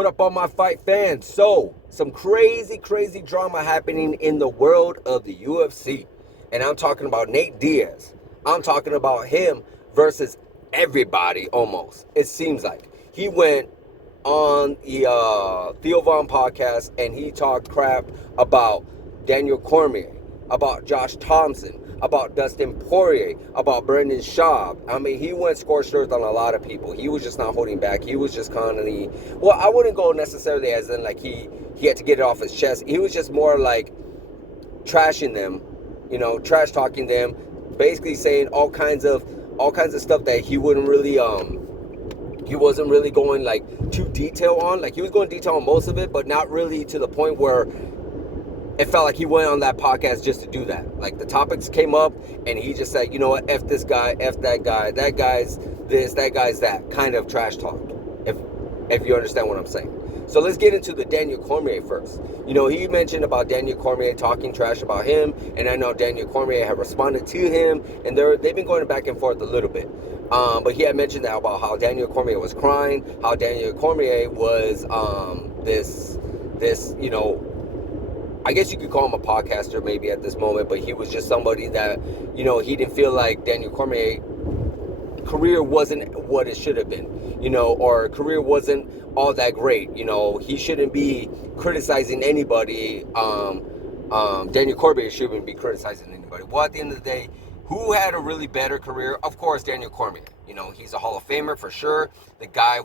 What up, all my fight fans? So, some crazy, crazy drama happening in the world of the UFC. And I'm talking about Nate Diaz. I'm talking about him versus everybody almost. It seems like. He went on the Theo Vaughn podcast and he talked crap about Daniel Cormier, about Josh Thompson, about Dustin Poirier, about Brendan Schaub. I mean, he went scorched earth on a lot of people. He was just not holding back. He was just constantly, well, I wouldn't go necessarily as in like he had to get it off his chest. He was just more like trashing them, trash talking them, basically saying all kinds of stuff that he wouldn't really he wasn't really going like too detail on. Like he was going detail on most of it, but not really to the point where it felt like he went on that podcast just to do that. Like the topics came up and he just said, you know what, F this guy, F that guy's this, that guy's that, kind of trash talk, if you understand what I'm saying. So let's get into the Daniel Cormier first. He mentioned about Daniel Cormier talking trash about him, and I know Daniel Cormier had responded to him, and they've been going back and forth a little bit. But he had mentioned that about how Daniel Cormier was crying, how Daniel Cormier was this I guess you could call him a podcaster maybe at this moment, but he was just somebody that, he didn't feel like Daniel Cormier career wasn't what it should have been, or career wasn't all that great. He shouldn't be criticizing anybody. Daniel Cormier shouldn't be criticizing anybody. Well, at the end of the day, who had a really better career? Of course, Daniel Cormier. He's a Hall of Famer for sure. The guy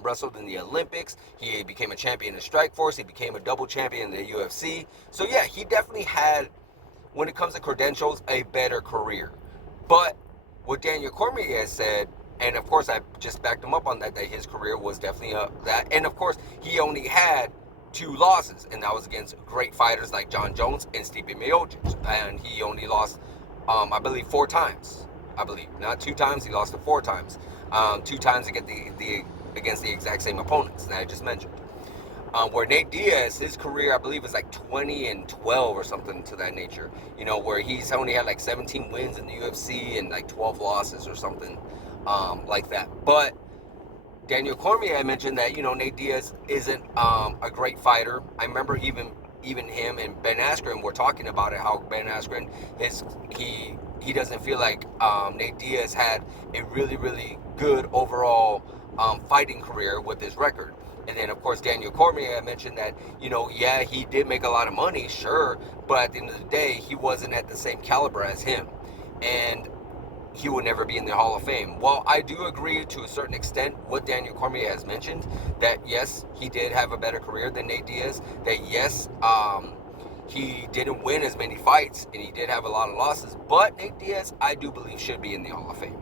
wrestled in the Olympics. He became a champion in Strikeforce. He became a double champion in the UFC. So yeah, he definitely had, when it comes to credentials, a better career. But what Daniel Cormier has said, and of course I just backed him up on that his career was definitely that. And of course, he only had 2 losses, and that was against great fighters like Jon Jones and Stipe Miocic. And he only lost, I believe, 4 times. I believe, not 2 times. He lost it 4 times. 2 times against the exact same opponents that I just mentioned. Where Nate Diaz, his career, I believe, is like 20-12 or something to that nature. Where he's only had like 17 wins in the UFC and like 12 losses or something like that. But Daniel Cormier, I mentioned that, Nate Diaz isn't a great fighter. I remember even him and Ben Askren were talking about it, how Ben Askren, he doesn't feel like Nate Diaz had a really, really good overall fighting career with his record. And then, of course, Daniel Cormier, I mentioned that, yeah, he did make a lot of money, sure, but at the end of the day, he wasn't at the same caliber as him. And he would never be in the Hall of Fame. Well, I do agree to a certain extent what Daniel Cormier has mentioned, that yes, he did have a better career than Nate Diaz, that yes, he didn't win as many fights, and he did have a lot of losses, but Nate Diaz, I do believe, should be in the Hall of Fame.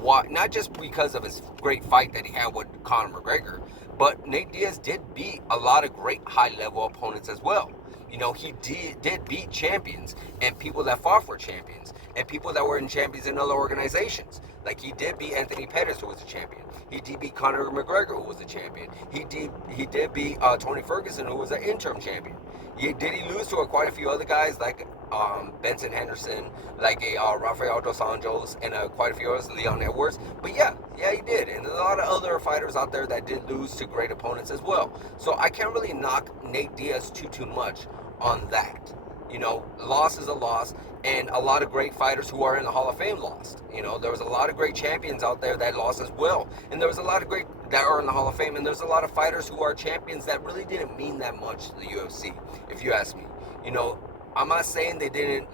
Why? Not just because of his great fight that he had with Conor McGregor, but Nate Diaz did beat a lot of great high-level opponents as well. He did beat champions and people that fought for champions and people that were in champions in other organizations. Like he did beat Anthony Pettis, who was a champion. He did beat Conor McGregor, who was a champion. He did beat Tony Ferguson, who was an interim champion. Did he lose to quite a few other guys like Benson Henderson, like Rafael Dos Anjos, and quite a few others, Leon Edwards? But yeah, he did. And there's a lot of other fighters out there that did lose to great opponents as well. So I can't really knock Nate Diaz too much on that. Loss is a loss, and a lot of great fighters who are in the Hall of Fame lost. There was a lot of great champions out there that lost as well, and there was a lot of great that are in the Hall of Fame, and there's a lot of fighters who are champions that really didn't mean that much to the UFC, if you ask me. I'm not saying they didn't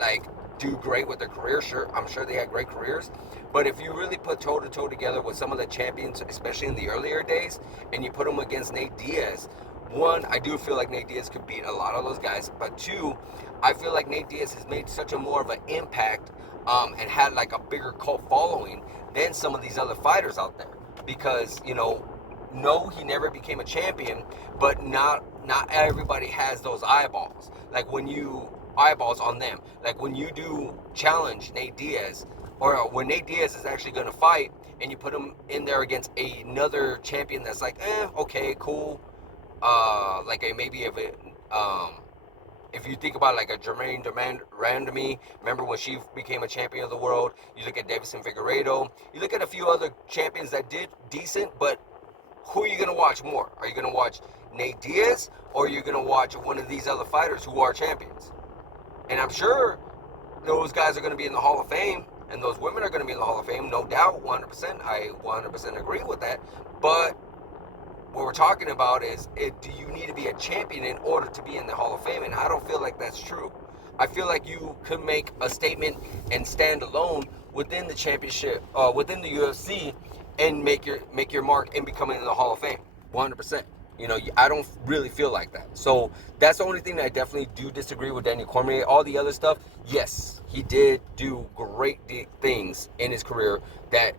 do great with their career. Sure, I'm sure they had great careers, but if you really put toe-to-toe together with some of the champions, especially in the earlier days, and you put them against Nate Diaz, 1, I do feel like Nate Diaz could beat a lot of those guys, but 2, I feel like Nate Diaz has made such a more of an impact and had like a bigger cult following than some of these other fighters out there, because no, he never became a champion, but not everybody has those eyeballs. Like when you eyeballs on them, like when you do challenge Nate Diaz, or when Nate Diaz is actually going to fight, and you put him in there against another champion that's like, okay, cool. If you think about like a Jermaine Randami, remember when she became a champion of the world? You look at Davison Figueiredo. You look at a few other champions that did decent, but who are you going to watch more? Are you going to watch Nate Diaz, or you're going to watch one of these other fighters who are champions. And I'm sure those guys are going to be in the Hall of Fame, and those women are going to be in the Hall of Fame, no doubt, 100%. I 100% agree with that. But what we're talking about is, do you need to be a champion in order to be in the Hall of Fame? And I don't feel like that's true. I feel like you could make a statement and stand alone within the championship, within the UFC, and make your mark in becoming in the Hall of Fame, 100%. You know, I don't really feel like that. So that's the only thing that I definitely do disagree with Daniel Cormier. All the other stuff, yes, he did do great things in his career that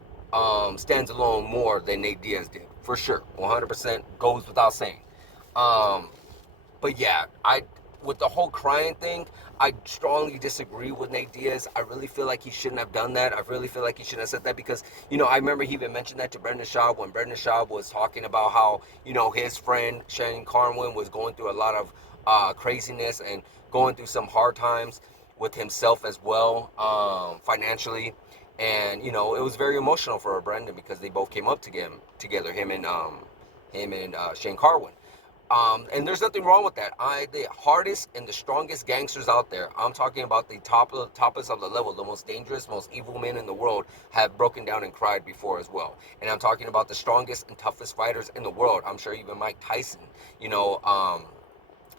stands alone more than Nate Diaz did, for sure. 100% goes without saying. But yeah, with the whole crying thing, I strongly disagree with Nate Diaz. I really feel like he shouldn't have done that. I really feel like he shouldn't have said that because, you know, I remember he even mentioned that to Brendan Schaub when Brendan Schaub was talking about how, you know, his friend Shane Carwin was going through a lot of craziness and going through some hard times with himself as well, financially. And, you know, it was very emotional for Brendan because they both came up together, him and Shane Carwin. And there's nothing wrong with that. The hardest and the strongest gangsters out there, I'm talking about the toppest of the level, the most dangerous, most evil men in the world, have broken down and cried before as well. And I'm talking about the strongest and toughest fighters in the world. I'm sure even Mike Tyson, you know,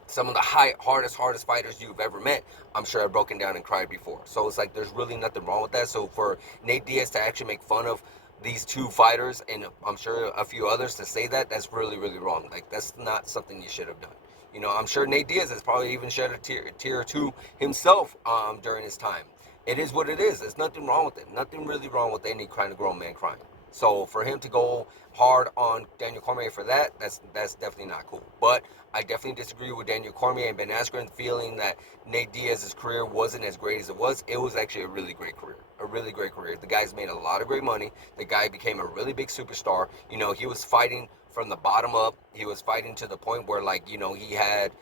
some of the hardest fighters you've ever met, I'm sure have broken down and cried before. So it's like there's really nothing wrong with that. So for Nate Diaz to actually make fun of these two fighters, and I'm sure a few others, to say that, that's really, really wrong. Like, that's not something you should have done. You know, I'm sure Nate Diaz has probably even shed a tear or two himself during his time. It is what it is. There's nothing wrong with it. Nothing really wrong with any kind of grown man crying. So for him to go hard on Daniel Cormier for that, that's definitely not cool. But I definitely disagree with Daniel Cormier and Ben Askren feeling that Nate Diaz's career wasn't as great as it was. It was actually a really great career. A really great career. The guy's made a lot of great money. The guy became a really big superstar. You know, he was fighting from the bottom up. He was fighting to the point where, like, you know, he had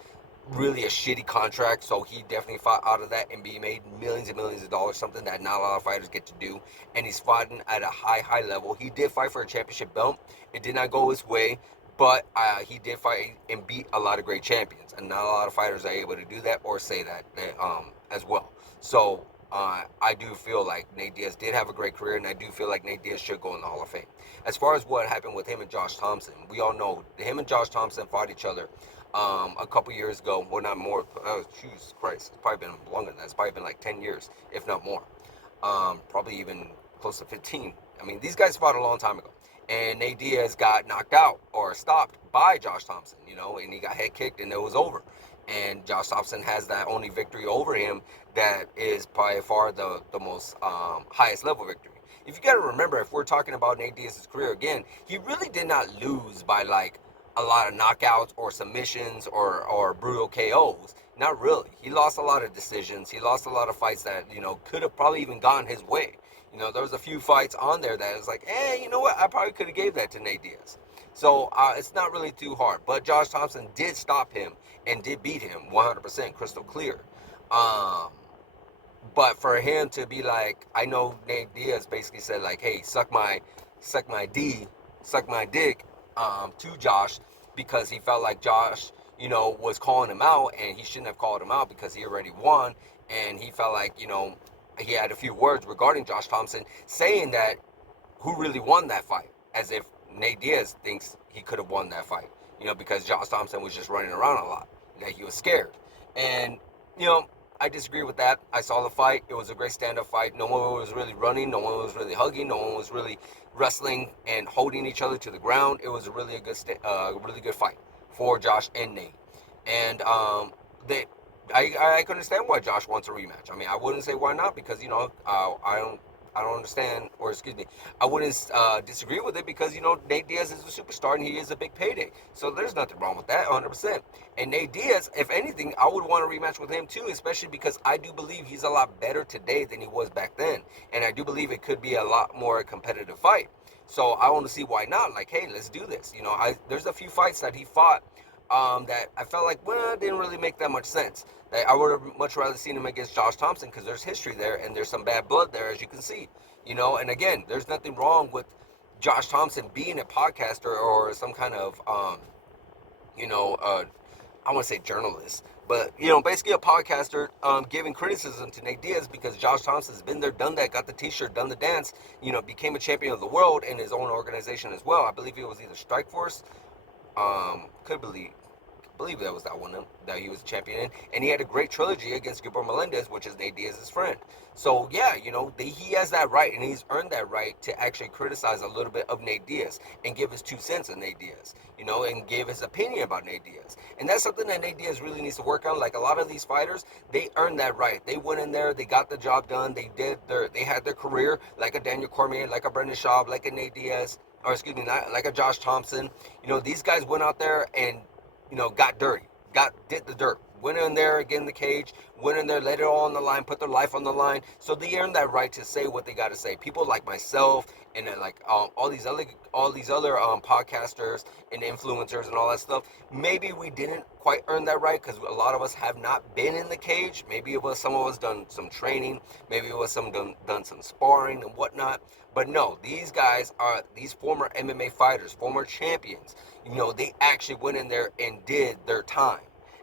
really a shitty contract, so he definitely fought out of that and made millions and millions of dollars, something that not a lot of fighters get to do. And he's fighting at a high level. He did fight for a championship belt. It did not go his way, but he did fight and beat a lot of great champions, and not a lot of fighters are able to do that or say that as well. So I do feel like Nate Diaz did have a great career, and I do feel like Nate Diaz should go in the Hall of Fame. As far as what happened with him and Josh Thompson, we all know him and Josh Thompson fought each other a couple years ago. Well, not more. Jesus Christ, it's probably been longer than that. It's probably been like 10 years, if not more. Probably even close to 15. I mean, these guys fought a long time ago. And Nate Diaz got knocked out or stopped by Josh Thompson, you know, and he got head kicked and it was over. And Josh Thompson has that only victory over him that is by far the most highest level victory. If you got to remember, if we're talking about Nate Diaz's career again, he really did not lose by like a lot of knockouts or submissions or brutal KOs. Not really. He lost a lot of decisions. He lost a lot of fights that, you know, could have probably even gone his way. You know, there was a few fights on there that was like, hey, you know what? I probably could have gave that to Nate Diaz. So it's not really too hard. But Josh Thompson did stop him and did beat him 100% crystal clear. But for him to be like, I know Nate Diaz basically said like, hey, suck my dick to Josh, because he felt like Josh, you know, was calling him out, and he shouldn't have called him out because he already won. And he felt like, you know, he had a few words regarding Josh Thompson saying that who really won that fight, as if Nate Diaz thinks he could have won that fight, you know, because Josh Thompson was just running around a lot, that he was scared. And, you know, I disagree with that. I saw the fight. It was a great stand-up fight. No one was really running. No one was really hugging. No one was really wrestling and holding each other to the ground. It was a really good fight for Josh and Nate. And I can understand why Josh wants a rematch. I mean, I wouldn't say why not, because, you know, I don't understand, or excuse me, I wouldn't disagree with it, because, you know, Nate Diaz is a superstar and he is a big payday. So there's nothing wrong with that, 100%. And Nate Diaz, if anything, I would want a rematch with him too, especially because I do believe he's a lot better today than he was back then. And I do believe it could be a lot more competitive fight. So I want to see why not. Like, hey, let's do this. You know, there's a few fights that he fought that I felt like, well, it didn't really make that much sense. I would have much rather seen him against Josh Thompson, because there's history there and there's some bad blood there, as you can see. You know, and again, there's nothing wrong with Josh Thompson being a podcaster or some kind of you know, I want to say journalist, but basically a podcaster, giving criticism to Nate Diaz because Josh Thompson's been there, done that, got the T-shirt, done the dance, became a champion of the world in his own organization as well. I believe it was either Strikeforce, could believe that was that one that he was champion in, and he had a great trilogy against Gilbert Melendez, which is Nate Diaz's friend. So yeah, he has that right, and he's earned that right to actually criticize a little bit of Nate Diaz and give his 2 cents on Nate Diaz, and give his opinion about Nate Diaz. And that's something that Nate Diaz really needs to work on. Like a lot of these fighters, they earned that right. They went in there, they got the job done, they had their career, like a Daniel Cormier, like a Brendan Schaub, like a Nate Diaz, or excuse me, not like a Josh Thompson. These guys went out there and got dirty, did the dirt, went in there, get in the cage, went in there, laid it all on the line, put their life on the line. So they earned that right to say what they got to say. People like myself and then like all these other podcasters and influencers and all that stuff. Maybe we didn't quite earn that right because a lot of us have not been in the cage. Maybe it was some of us done some training. Maybe it was some done some sparring and whatnot. But no, these guys are these former MMA fighters, former champions. They actually went in there and did their time.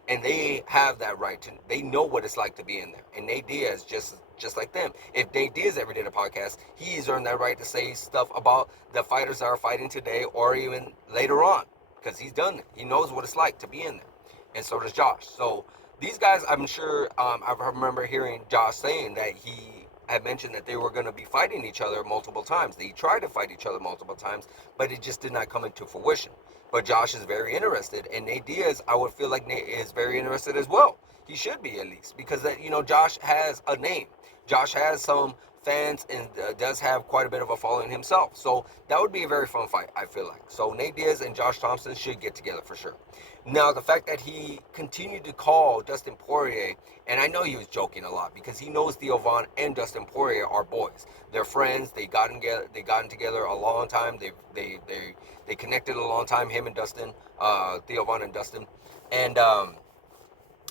And they have that right to, they know what it's like to be in there. And Nate Diaz, just like them. If Nate Diaz ever did a podcast, he's earned that right to say stuff about the fighters that are fighting today or even later on. Because he's done it. He knows what it's like to be in there. And so does Josh. So these guys, I'm sure, I remember hearing Josh saying that he had mentioned that they were going to be fighting each other multiple times. They tried to fight each other multiple times, but it just did not come into fruition. But Josh is very interested, and Nate Diaz, I would feel like Nate is very interested as well. He should be, at least, because Josh has a name. Josh has some fans and does have quite a bit of a following himself. So that would be a very fun fight, I feel like. So Nate Diaz and Josh Thompson should get together for sure. Now, the fact that he continued to call Dustin Poirier, and I know he was joking a lot because he knows Theo Von and Dustin Poirier are boys. They're friends. They gotten together a long time. They connected a long time. Him and Dustin, Theo Von and Dustin, and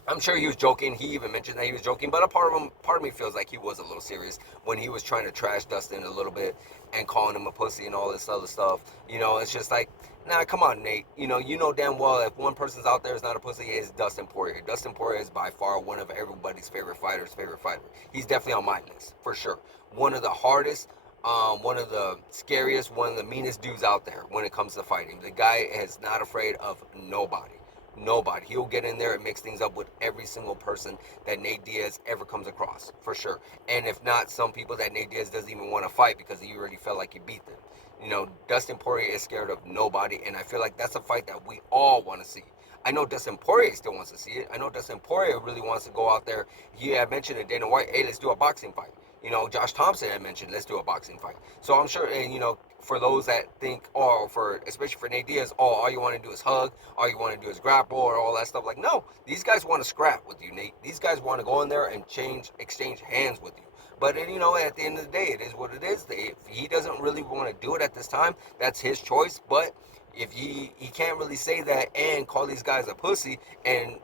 I'm sure he was joking. He even mentioned that he was joking, but a part of me feels like he was a little serious when he was trying to trash Dustin a little bit and calling him a pussy and all this other stuff. It's just like, nah, come on, Nate. You know damn well if one person's out there is not a pussy, it's Dustin Poirier. Dustin Poirier is by far one of everybody's favorite fighter. He's definitely on my list, for sure. One of the hardest, one of the scariest, one of the meanest dudes out there when it comes to fighting. The guy is not afraid of nobody. Nobody. He'll get in there and mix things up with every single person that Nate Diaz ever comes across, for sure. And if not, some people that Nate Diaz doesn't even want to fight because he already felt like he beat them. Dustin Poirier is scared of nobody, and I feel like that's a fight that we all want to see. I know Dustin Poirier still wants to see it. I know Dustin Poirier really wants to go out there. He had mentioned to Dana White, hey, let's do a boxing fight. Josh Thompson had mentioned, let's do a boxing fight. So I'm sure, and for those that think, especially for Nate Diaz, all you want to do is hug, all you want to do is grapple, or all that stuff. Like, no, these guys want to scrap with you, Nate. These guys want to go in there and exchange hands with you. But, at the end of the day, it is what it is. If he doesn't really want to do it at this time, that's his choice. But if he can't really say that and call these guys a pussy, and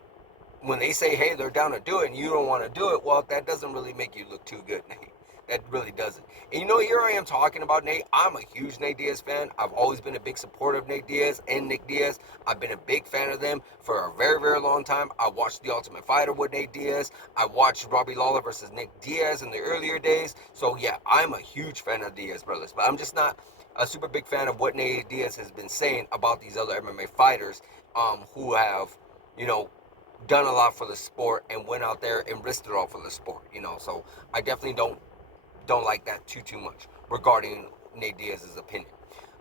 when they say, hey, they're down to do it, and you don't want to do it, well, that doesn't really make you look too good, Nate. That really doesn't. And here I am talking about Nate. I'm a huge Nate Diaz fan. I've always been a big supporter of Nate Diaz and Nick Diaz. I've been a big fan of them for a very, very long time. I watched The Ultimate Fighter with Nate Diaz. I watched Robbie Lawler versus Nick Diaz in the earlier days. So yeah, I'm a huge fan of Diaz brothers, but I'm just not a super big fan of what Nate Diaz has been saying about these other MMA fighters who have, done a lot for the sport and went out there and risked it all for the sport. So I definitely don't like that too much regarding Nate Diaz's opinion.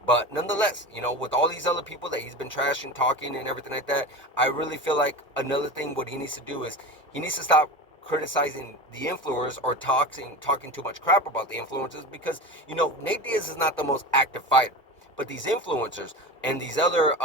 But nonetheless, with all these other people that he's been trashing, talking, and everything like that, I really feel like another thing what he needs to do is he needs to stop criticizing the influencers or talking too much crap about the influencers because, Nate Diaz is not the most active fighter. But these influencers and these other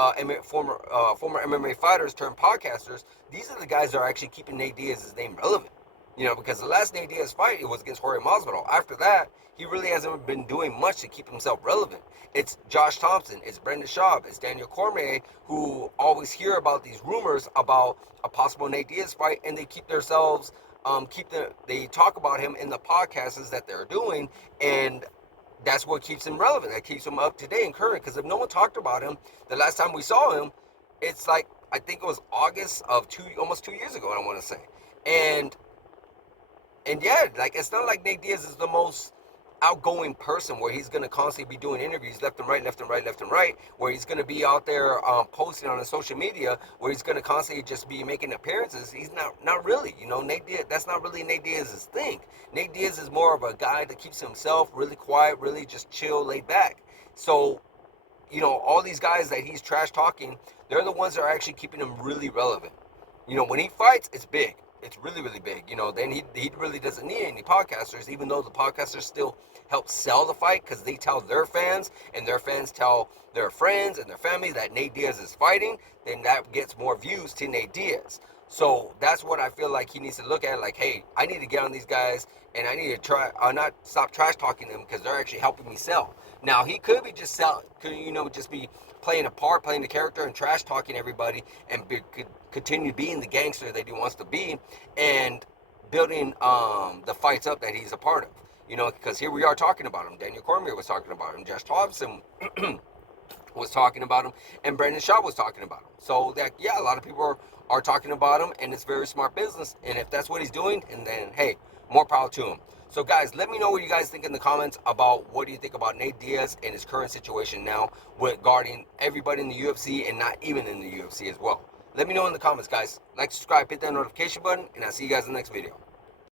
former MMA fighters turned podcasters, these are the guys that are actually keeping Nate Diaz's name relevant. Because the last Nate Diaz fight, it was against Jorge Masvidal. After that, he really hasn't been doing much to keep himself relevant. It's Josh Thompson, it's Brendan Schaub, it's Daniel Cormier, who always hear about these rumors about a possible Nate Diaz fight, and they keep themselves, they talk about him in the podcasts that they're doing, and that's what keeps him relevant. That keeps him up to date and current. Because if no one talked about him, the last time we saw him, it's like I think it was August of almost 2 years ago, I want to say. And yeah, like it's not like Nate Diaz is the most outgoing person where he's going to constantly be doing interviews left and right, left and right, left and right, where he's going to be out there posting on his social media, where he's going to constantly just be making appearances. He's not really, Nate Diaz, that's not really Nate Diaz's thing. Nate Diaz is more of a guy that keeps himself really quiet, really just chill, laid back. So, all these guys that he's trash talking, they're the ones that are actually keeping him really relevant. When he fights, it's big. It's really, really big. Then he really doesn't need any podcasters, even though the podcasters still help sell the fight because they tell their fans and their fans tell their friends and their family that Nate Diaz is fighting, then that gets more views to Nate Diaz. So that's what I feel like he needs to look at. Like, hey, I need to get on these guys and I need to not stop trash talking them because they're actually helping me sell. Now, he could be just just be playing a part, playing the character and trash talking everybody and could continue being the gangster that he wants to be and building the fights up that he's a part of. Because here we are talking about him. Daniel Cormier was talking about him. Josh Thompson was talking about him. And Brendan Schaub was talking about him. So, that a lot of people are talking about him. And it's very smart business. And if that's what he's doing, and then, hey, more power to him. So, guys, let me know what you guys think in the comments about what do you think about Nate Diaz and his current situation now regarding everybody in the UFC and not even in the UFC as well. Let me know in the comments, guys. Like, subscribe, hit that notification button, and I'll see you guys in the next video.